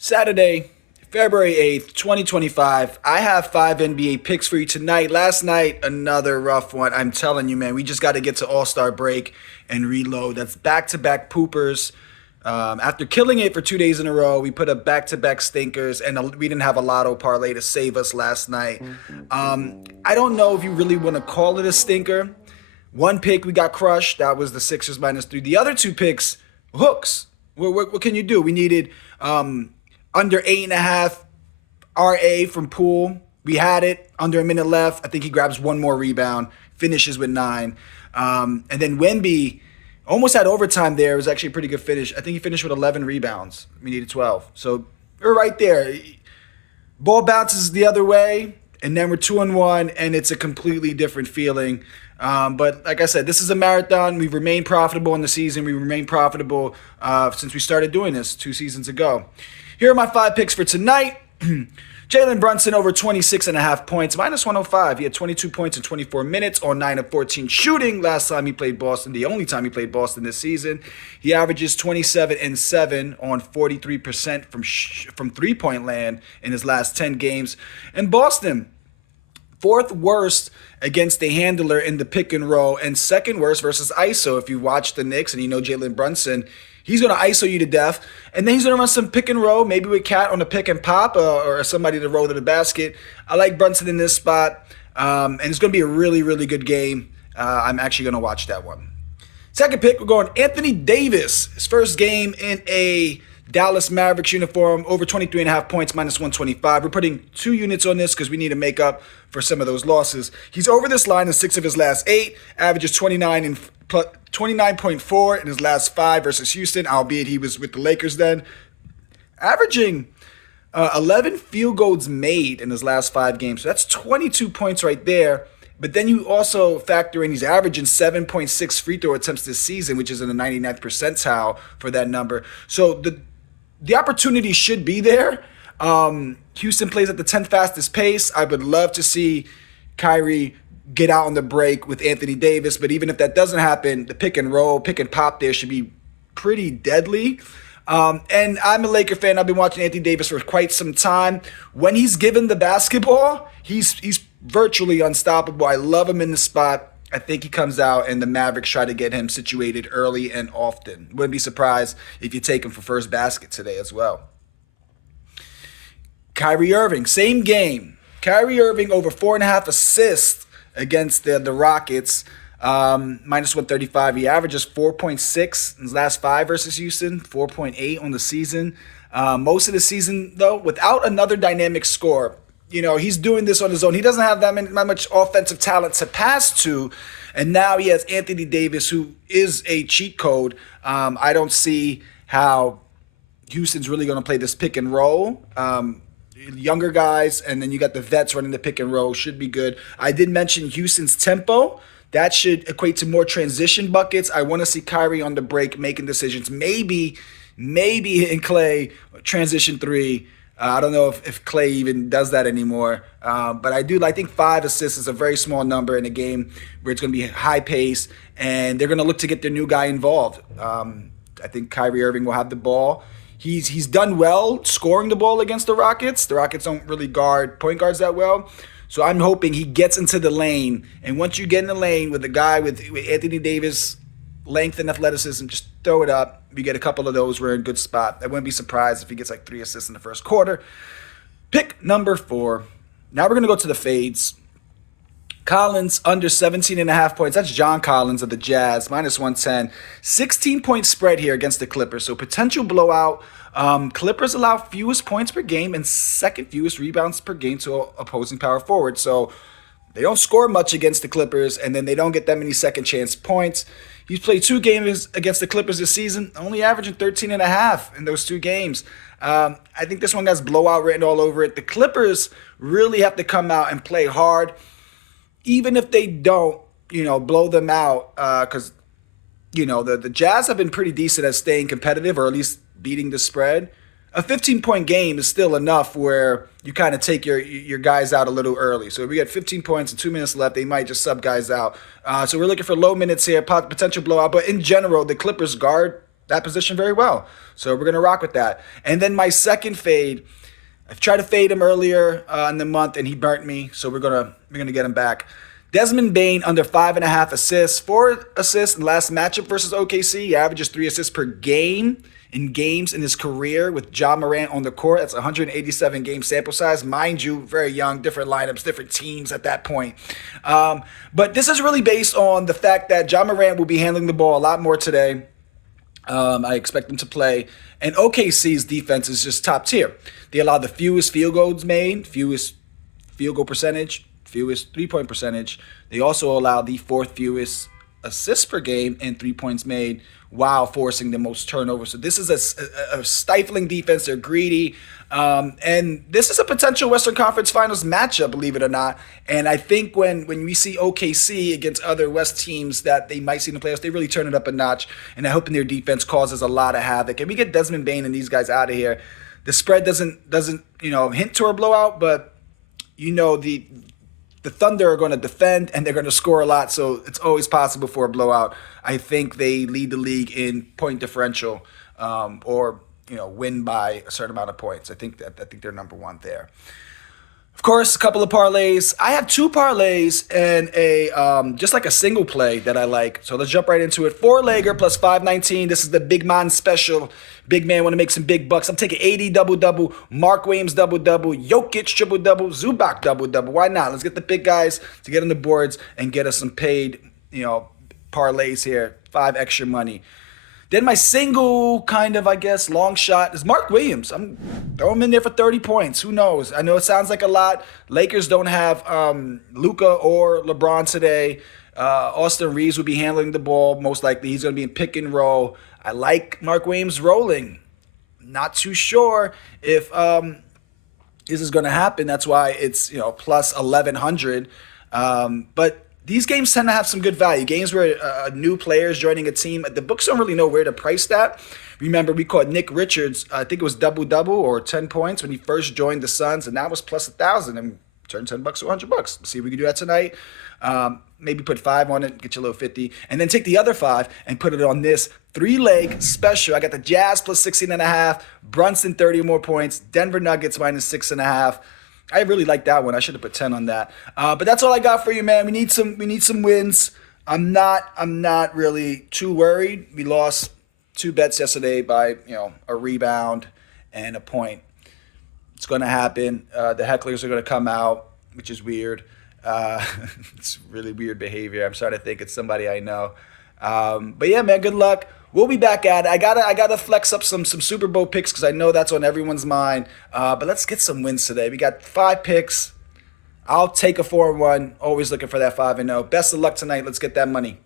Saturday, February 8th, 2025. I have 5 NBA picks for you tonight. Last night, another rough one. I'm telling you, man, we just got to get to All-Star break and reload. That's back-to-back poopers. After killing it for 2 days in a row, we put up back-to-back stinkers, and we didn't have a lotto parlay to save us last night. I don't know if you really want to call it a stinker. One pick, we got crushed. That was the Sixers -3. The other two picks, hooks. What can you do? We needed under 8.5 RA from Poole. We had it under a minute left. I think he grabs one more rebound, finishes with 9. And then Wemby almost had overtime there. It was actually a pretty good finish. I think he finished with 11 rebounds. We needed 12. So we're right there. Ball bounces the other way, and then we're 2-1, and it's a completely different feeling. But like I said, this is a marathon. We've remained profitable in the season. We remained profitable since we started doing this 2 seasons ago. Here are my 5 picks for tonight. Jalen Brunson over 26.5 points, -105. He had 22 points in 24 minutes on 9 of 14 shooting last time he played Boston, the only time he played Boston this season. He averages 27 and 7 on 43% from three-point land in his last 10 games. And Boston, 4th worst against the handler in the pick and roll, and 2nd worst versus ISO. If you watch the Knicks and you know Jalen Brunson, he's going to ISO you to death. And then he's going to run some pick and roll, maybe with Cat on the pick and pop or somebody to roll to the basket. I like Brunson in this spot, and it's going to be a really, really good game. I'm actually going to watch that one. Second pick, we're going Anthony Davis. His first game in a Dallas Mavericks uniform, over 23.5 points, -125. We're putting 2 units on this because we need to make up for some of those losses. He's over this line in 6 of his last 8, averages 29.4 in his last 5 versus Houston, albeit he was with the Lakers then. Averaging 11 field goals made in his last 5 games. So that's 22 points right there. But then you also factor in he's averaging 7.6 free throw attempts this season, which is in the 99th percentile for that number. So the opportunity should be there. Houston plays at the 10th fastest pace. I would love to see Kyrie get out on the break with Anthony Davis. But even if that doesn't happen, the pick and roll, pick and pop there should be pretty deadly. And I'm a Laker fan. I've been watching Anthony Davis for quite some time. When he's given the basketball, he's virtually unstoppable. I love him in the spot. I think he comes out and the Mavericks try to get him situated early and often. Wouldn't be surprised if you take him for first basket today as well. Kyrie Irving, same game. Kyrie Irving over 4.5 assists against the Rockets, -135. He averages 4.6 in his last 5 versus Houston, 4.8 on the season. Most of the season, though, without another dynamic scorer. You know, he's doing this on his own. He doesn't have that much offensive talent to pass to. And now he has Anthony Davis, who is a cheat code. I don't see how Houston's really going to play this pick and roll. Younger guys, and then you got the vets running the pick and roll. Should be good. I did mention Houston's tempo. That should equate to more transition buckets. I want to see Kyrie on the break making decisions. Maybe hitting Clay transition 3. I don't know if Clay even does that anymore. But I think 5 assists is a very small number in a game where it's going to be high pace, and they're going to look to get their new guy involved. I think Kyrie Irving will have the ball. He's done well scoring the ball against the Rockets. The Rockets don't really guard point guards that well. So I'm hoping he gets into the lane. And once you get in the lane with a guy with Anthony Davis, length and athleticism, just throw it up. We get a couple of those, we're in a good spot. I wouldn't be surprised if he gets like 3 assists in the first quarter. Pick number 4. Now we're going to go to the fades. Collins under 17.5 points. That's John Collins of the Jazz, -110. 16-point spread here against the Clippers. So potential blowout. Clippers allow fewest points per game and 2nd fewest rebounds per game to opposing power forward. So they don't score much against the Clippers, and then they don't get that many second chance points. He's played 2 games against the Clippers this season, only averaging 13.5 in those 2 games. I think this one has blowout written all over it. The Clippers really have to come out and play hard. Even if they don't, blow them out, because, the Jazz have been pretty decent at staying competitive, or at least beating the spread. A 15-point game is still enough where you kind of take your guys out a little early. So if we got 15 points and 2 minutes left, they might just sub guys out. So we're looking for low minutes here, potential blowout. But in general, the Clippers guard that position very well. So we're gonna rock with that. And then my second fade, I've tried to fade him earlier in the month, and he burnt me. So we're gonna get him back. Desmond Bane under 5.5 assists, 4 assists in the last matchup versus OKC. He averages 3 assists per game in games in his career with Ja Morant on the court. That's 187 game sample size. Mind you, very young, different lineups, different teams at that point. But this is really based on the fact that Ja Morant will be handling the ball a lot more today. I expect them to play. And OKC's defense is just top tier. They allow the fewest field goals made, fewest field goal percentage, fewest three-point percentage. They also allow the fourth fewest assists per game and 3 points made while forcing the most turnovers. So this is a stifling defense. They're greedy. And this is a potential Western Conference Finals matchup, believe it or not. And I think when we see OKC against other West teams that they might see in the playoffs, they really turn it up a notch. And I hope their defense causes a lot of havoc. And we get Desmond Bane and these guys out of here. The spread doesn't hint to a blowout, but the Thunder are going to defend and they're going to score a lot, so it's always possible for a blowout. I think they lead the league in point differential, or win by a certain amount of points. I think they're number one there. Of course, a couple of parlays. I have two parlays and a just like a single play that I like. So let's jump right into it. 4-legger plus 519. This is the big man special. Big man want to make some big bucks. I'm taking AD double-double, Mark Williams double-double, Jokic triple-double, Zubac double-double. Why not? Let's get the big guys to get on the boards and get us some paid, parlays here. 5 extra money. Then my single kind of, long shot is Mark Williams. I'm throwing him in there for 30 points. Who knows? I know it sounds like a lot. Lakers don't have Luka or LeBron today. Austin Reeves will be handling the ball. Most likely he's going to be in pick and roll. I like Mark Williams rolling. Not too sure if this is going to happen. That's why it's plus 1,100. But these games tend to have some good value. Games where new players joining a team, the books don't really know where to price that. Remember, we caught Nick Richards, I think it was double-double or 10 points when he first joined the Suns, and that was plus 1,000 and turned $10 to $100. See if we can do that tonight. Maybe put 5 on it, get you a little 50, and then take the other 5 and put it on this 3-leg special. I got the Jazz plus 16.5, Brunson 30 or more points, Denver Nuggets minus 6.5. I really like that one. I should have put 10 on that. But that's all I got for you, man. We need some wins. I'm not really too worried. We lost 2 bets yesterday by a rebound and a point. It's going to happen. The hecklers are going to come out, which is weird. It's really weird behavior. I'm starting to think it's somebody I know. But yeah, man, good luck. We'll be back at it. I gotta flex up some Super Bowl picks because I know that's on everyone's mind. But let's get some wins today. We got 5 picks. I'll take a 4-1. Always looking for that 5-0. Best of luck tonight. Let's get that money.